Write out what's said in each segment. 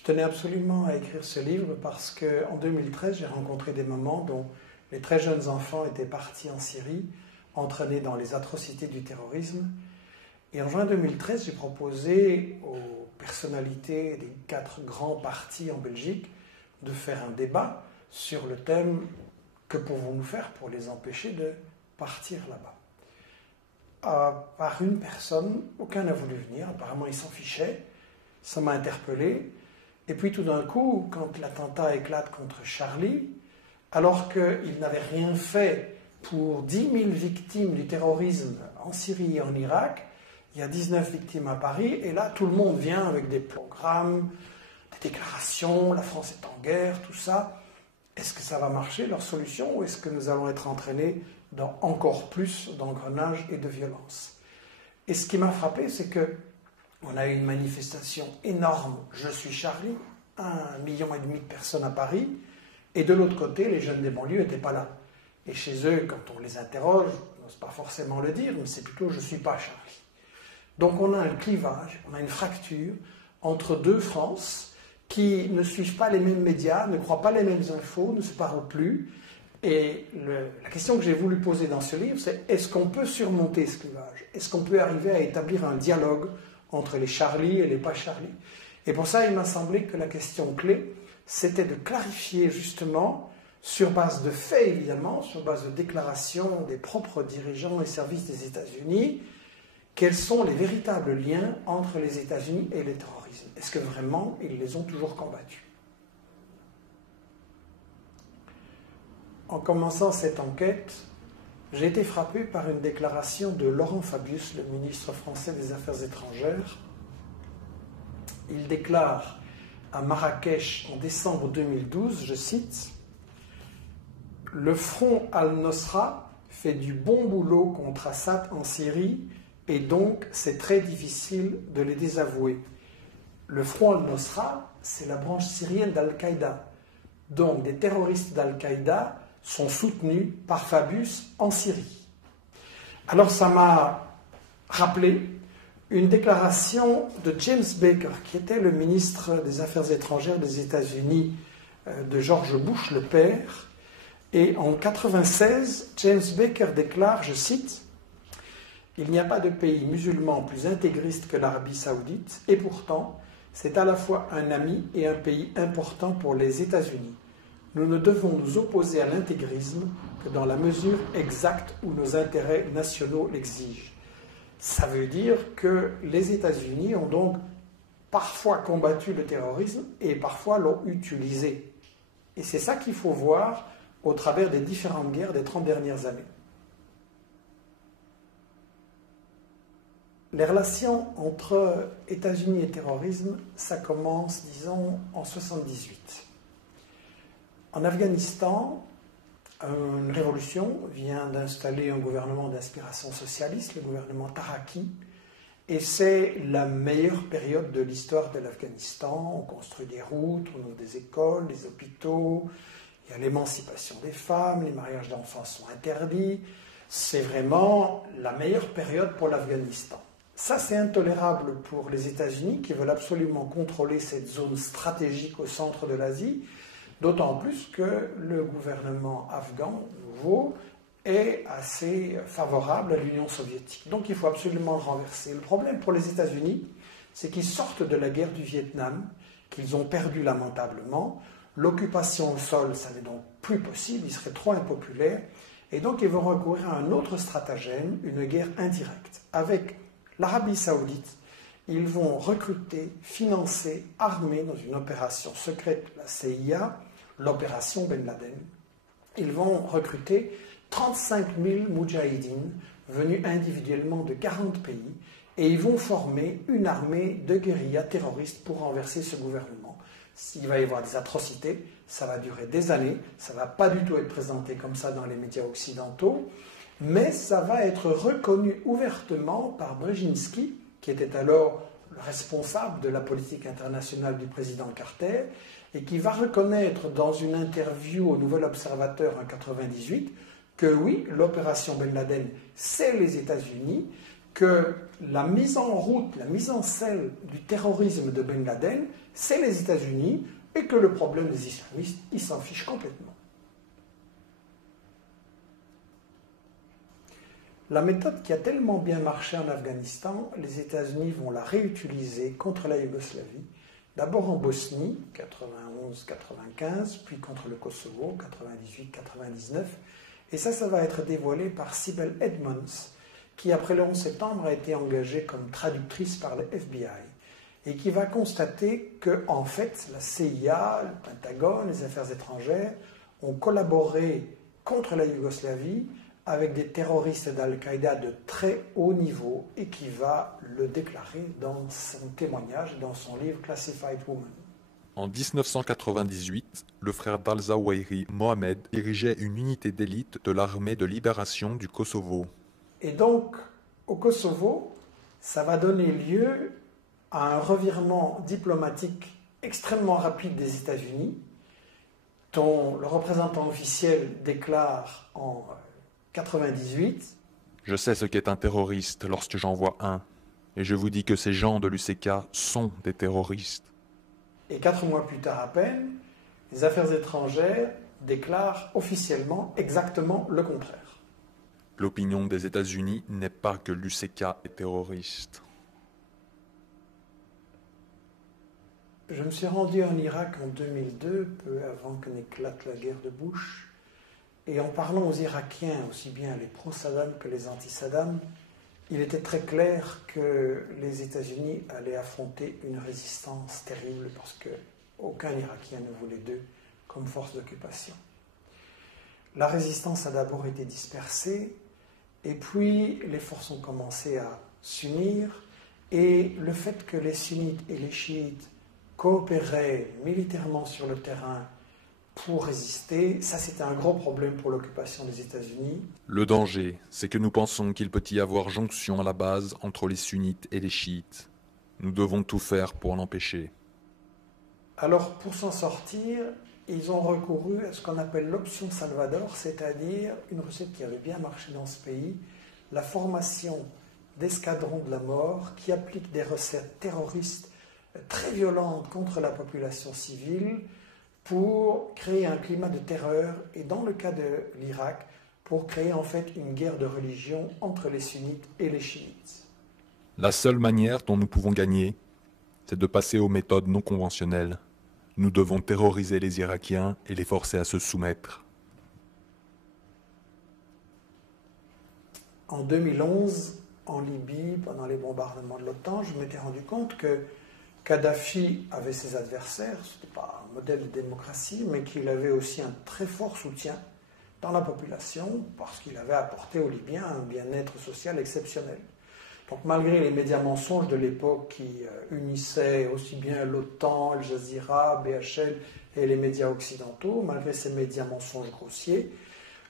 Je tenais absolument à écrire ce livre parce qu'en 2013, j'ai rencontré des mamans dont les très jeunes enfants étaient partis en Syrie, entraînés dans les atrocités du terrorisme. Et en juin 2013, j'ai proposé aux personnalités des 4 grands partis en Belgique de faire un débat sur le thème « Que pouvons-nous faire pour les empêcher de partir là-bas ?» Par une personne, aucun n'a voulu venir, apparemment ils s'en fichaient, ça m'a interpellé. Et puis tout d'un coup, quand l'attentat éclate contre Charlie, alors qu'il n'avait rien fait pour 10 000 victimes du terrorisme en Syrie et en Irak, il y a 19 victimes à Paris, et là tout le monde vient avec des programmes, des déclarations, la France est en guerre, tout ça. Est-ce que ça va marcher, leur solution, ou est-ce que nous allons être entraînés dans encore plus d'engrenages et de violence? Et ce qui m'a frappé, c'est qu'on a eu une manifestation énorme, Je suis Charlie, 1,5 million de personnes à Paris, et de l'autre côté, les jeunes des banlieues n'étaient pas là. Et chez eux, quand on les interroge, on n'ose pas forcément le dire, mais c'est plutôt « je ne suis pas Charlie ». Donc on a un clivage, on a une fracture entre 2 France qui ne suivent pas les mêmes médias, ne croient pas les mêmes infos, ne se parlent plus. Et la question que j'ai voulu poser dans ce livre, c'est est-ce qu'on peut surmonter ce clivage? Est-ce qu'on peut arriver à établir un dialogue entre les Charlie et les pas Charlie? Et pour ça, il m'a semblé que la question clé, c'était de clarifier justement, sur base de faits évidemment, sur base de déclarations des propres dirigeants et services des États-Unis, quels sont les véritables liens entre les États-Unis et le terrorisme? Est-ce que vraiment ils les ont toujours combattus? En commençant cette enquête, j'ai été frappé par une déclaration de Laurent Fabius, le ministre français des Affaires étrangères. Il déclare à Marrakech en décembre 2012, je cite, « Le front al-Nosra fait du bon boulot contre Assad en Syrie et donc c'est très difficile de les désavouer. Le front al-Nosra, c'est la branche syrienne d'Al-Qaïda. Donc des terroristes d'Al-Qaïda sont soutenus par Fabius en Syrie. » Alors ça m'a rappelé une déclaration de James Baker, qui était le ministre des Affaires étrangères des États-Unis de George Bush, le père. Et en 1996, James Baker déclare, je cite, « Il n'y a pas de pays musulman plus intégriste que l'Arabie saoudite, et pourtant, c'est à la fois un ami et un pays important pour les États-Unis. Nous ne devons nous opposer à l'intégrisme que dans la mesure exacte où nos intérêts nationaux l'exigent. » Ça veut dire que les États-Unis ont donc parfois combattu le terrorisme et parfois l'ont utilisé. Et c'est ça qu'il faut voir au travers des différentes guerres des 30 dernières années. Les relations entre États-Unis et terrorisme, ça commence, disons, en 1978. En Afghanistan, une révolution vient d'installer un gouvernement d'inspiration socialiste, le gouvernement Taraki, et c'est la meilleure période de l'histoire de l'Afghanistan. On construit des routes, on ouvre des écoles, des hôpitaux, il y a l'émancipation des femmes, les mariages d'enfants sont interdits. C'est vraiment la meilleure période pour l'Afghanistan. Ça, c'est intolérable pour les États-Unis qui veulent absolument contrôler cette zone stratégique au centre de l'Asie, d'autant plus que le gouvernement afghan, nouveau, est assez favorable à l'Union soviétique. Donc il faut absolument le renverser. Le problème pour les États-Unis, c'est qu'ils sortent de la guerre du Vietnam, qu'ils ont perdu lamentablement. L'occupation au sol, ça n'est donc plus possible, il serait trop impopulaire. Et donc ils vont recourir à un autre stratagème, une guerre indirecte. Avec l'Arabie saoudite, ils vont recruter, financer, armer dans une opération secrète, la CIA, l'opération Ben Laden. Ils vont recruter 35 000 moudjahidines venus individuellement de 40 pays et ils vont former une armée de guérillas terroristes pour renverser ce gouvernement. S'il va y avoir des atrocités, ça va durer des années, ça ne va pas du tout être présenté comme ça dans les médias occidentaux, mais ça va être reconnu ouvertement par Brzezinski, qui était alors le responsable de la politique internationale du président Carter, et qui va reconnaître dans une interview au Nouvel Observateur en 1998 que oui, l'opération Ben Laden, c'est les États-Unis, que la mise en route, la mise en selle du terrorisme de Ben Laden, c'est les États-Unis et que le problème des islamistes, ils s'en fichent complètement. La méthode qui a tellement bien marché en Afghanistan, les États-Unis vont la réutiliser contre la Yougoslavie, d'abord en Bosnie, 91-95, puis contre le Kosovo, 98-99, et ça va être dévoilé par Sibel Edmonds, qui après le 11 septembre a été engagée comme traductrice par le FBI, et qui va constater que, en fait, la CIA, le Pentagone, les affaires étrangères ont collaboré contre la Yougoslavie avec des terroristes d'Al-Qaïda de très haut niveau et qui va le déclarer dans son témoignage, dans son livre Classified Woman. En 1998, le frère d'Al-Zawahiri, Mohamed, dirigeait une unité d'élite de l'armée de libération du Kosovo. Et donc, au Kosovo, ça va donner lieu à un revirement diplomatique extrêmement rapide des États-Unis, dont le représentant officiel déclare en 98. Je sais ce qu'est un terroriste lorsque j'en vois un, et je vous dis que ces gens de l'UCK sont des terroristes. Et 4 mois plus tard à peine, les affaires étrangères déclarent officiellement exactement le contraire. L'opinion des États-Unis n'est pas que l'UCK est terroriste. Je me suis rendu en Irak en 2002, peu avant que n'éclate la guerre de Bush. Et en parlant aux Irakiens, aussi bien les pro-Saddam que les anti-Saddam, il était très clair que les États-Unis allaient affronter une résistance terrible parce qu'aucun Irakien ne voulait d'eux comme force d'occupation. La résistance a d'abord été dispersée, et puis les forces ont commencé à s'unir, et le fait que les sunnites et les chiites coopéraient militairement sur le terrain pour résister, ça c'était un gros problème pour l'occupation des États-Unis. Le danger, c'est que nous pensons qu'il peut y avoir jonction à la base entre les sunnites et les chiites. Nous devons tout faire pour l'empêcher. Alors pour s'en sortir, ils ont recouru à ce qu'on appelle l'option Salvador, c'est-à-dire une recette qui avait bien marché dans ce pays, la formation d'escadrons de la mort qui appliquent des recettes terroristes très violentes contre la population civile, pour créer un climat de terreur, et dans le cas de l'Irak, pour créer en fait une guerre de religion entre les sunnites et les chiites. La seule manière dont nous pouvons gagner, c'est de passer aux méthodes non conventionnelles. Nous devons terroriser les Irakiens et les forcer à se soumettre. En 2011, en Libye, pendant les bombardements de l'OTAN, je m'étais rendu compte que Kadhafi avait ses adversaires, ce n'était pas un modèle de démocratie, mais qu'il avait aussi un très fort soutien dans la population parce qu'il avait apporté aux Libyens un bien-être social exceptionnel. Donc malgré les médias mensonges de l'époque qui unissaient aussi bien l'OTAN, Al Jazeera, BHL et les médias occidentaux, malgré ces médias mensonges grossiers,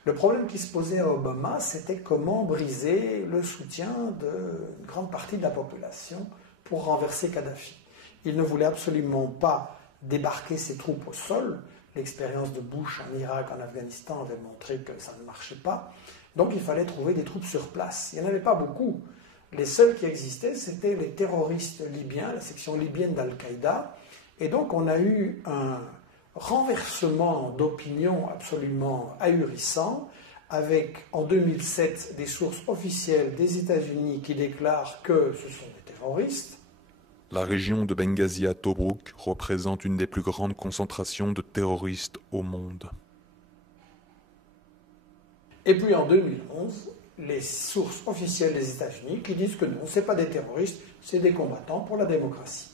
le problème qui se posait à Obama, c'était comment briser le soutien d'une grande partie de la population pour renverser Kadhafi. Il ne voulait absolument pas débarquer ses troupes au sol. L'expérience de Bush en Irak, en Afghanistan avait montré que ça ne marchait pas. Donc il fallait trouver des troupes sur place. Il n'y en avait pas beaucoup. Les seuls qui existaient, c'était les terroristes libyens, la section libyenne d'Al-Qaïda. Et donc on a eu un renversement d'opinion absolument ahurissant, avec en 2007 des sources officielles des États-Unis qui déclarent que ce sont des terroristes. La région de Benghazi à Tobrouk représente une des plus grandes concentrations de terroristes au monde. Et puis en 2011, les sources officielles des États-Unis qui disent que non, ce n'est pas des terroristes, c'est des combattants pour la démocratie.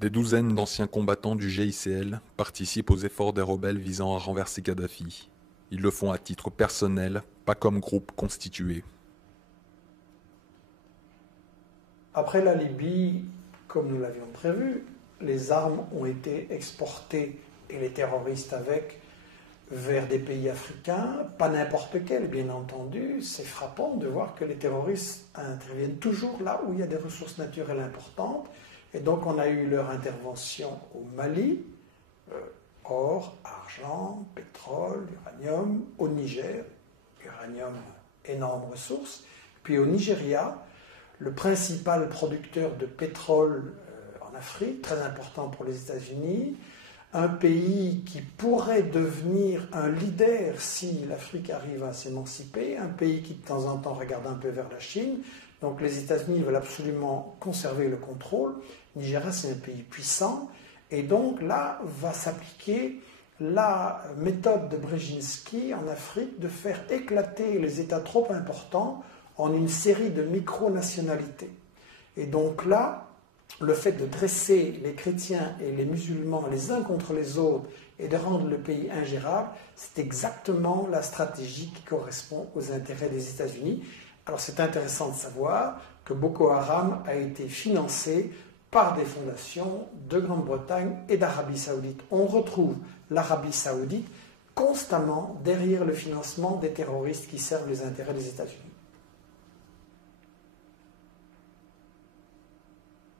Des douzaines d'anciens combattants du GICL participent aux efforts des rebelles visant à renverser Kadhafi. Ils le font à titre personnel, pas comme groupe constitué. Après la Libye, comme nous l'avions prévu, les armes ont été exportées, et les terroristes avec, vers des pays africains, pas n'importe quels, bien entendu. C'est frappant de voir que les terroristes interviennent toujours là où il y a des ressources naturelles importantes. Et donc on a eu leur intervention au Mali, or, argent, pétrole, uranium, au Niger, uranium, énorme ressource, puis au Nigeria, le principal producteur de pétrole en en Afrique, très important pour les États-Unis, un pays qui pourrait devenir un leader si l'Afrique arrive à s'émanciper, un pays qui de temps en temps regarde un peu vers la Chine. Donc les États-Unis veulent absolument conserver le contrôle. Nigeria, c'est un pays puissant. Et donc là va s'appliquer la méthode de Brzezinski en Afrique de faire éclater les États trop importants en une série de micro-nationalités. Et donc là, le fait de dresser les chrétiens et les musulmans les uns contre les autres et de rendre le pays ingérable, c'est exactement la stratégie qui correspond aux intérêts des États-Unis. Alors c'est intéressant de savoir que Boko Haram a été financé par des fondations de Grande-Bretagne et d'Arabie Saoudite. On retrouve l'Arabie Saoudite constamment derrière le financement des terroristes qui servent les intérêts des États-Unis.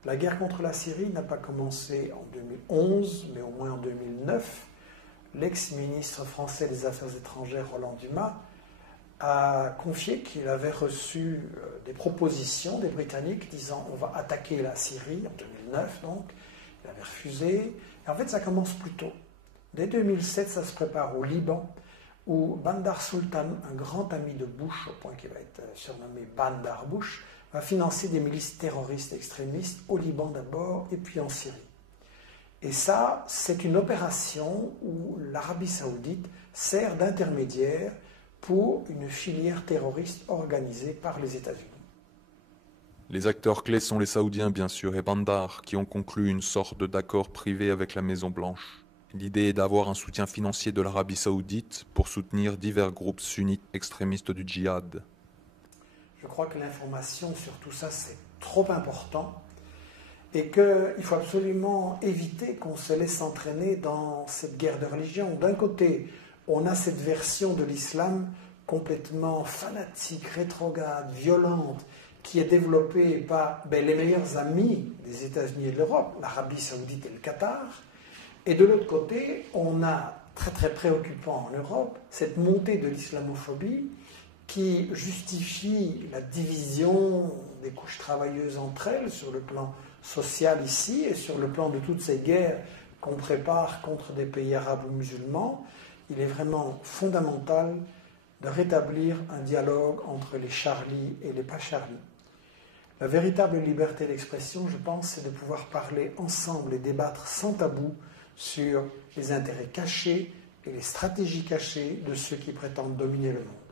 La guerre contre la Syrie n'a pas commencé en 2011, mais au moins en 2009. L'ex-ministre français des Affaires étrangères, Roland Dumas, a confié qu'il avait reçu des propositions des Britanniques disant on va attaquer la Syrie en 2009, donc. Il avait refusé. Et en fait, ça commence plus tôt. Dès 2007, ça se prépare au Liban, où Bandar Sultan, un grand ami de Bush, au point qu'il va être surnommé Bandar Bush, va financer des milices terroristes extrémistes au Liban d'abord et puis en Syrie. Et ça, c'est une opération où l'Arabie Saoudite sert d'intermédiaire pour une filière terroriste organisée par les États-Unis. Les acteurs clés sont les Saoudiens bien sûr et Bandar qui ont conclu une sorte d'accord privé avec la Maison-Blanche. L'idée est d'avoir un soutien financier de l'Arabie Saoudite pour soutenir divers groupes sunnites extrémistes du djihad. Je crois que l'information sur tout ça, c'est trop important et qu'il faut absolument éviter qu'on se laisse entraîner dans cette guerre de religion. D'un côté, on a cette version de l'islam complètement fanatique, rétrograde, violente, qui est développée par les meilleurs amis des États-Unis et de l'Europe, l'Arabie Saoudite et le Qatar. Et de l'autre côté, on a, très très préoccupant en Europe, cette montée de l'islamophobie qui justifie la division des couches travailleuses entre elles sur le plan social ici et sur le plan de toutes ces guerres qu'on prépare contre des pays arabes ou musulmans. Il est vraiment fondamental de rétablir un dialogue entre les Charlie et les pas Charlie. La véritable liberté d'expression, je pense, c'est de pouvoir parler ensemble et débattre sans tabou sur les intérêts cachés et les stratégies cachées de ceux qui prétendent dominer le monde.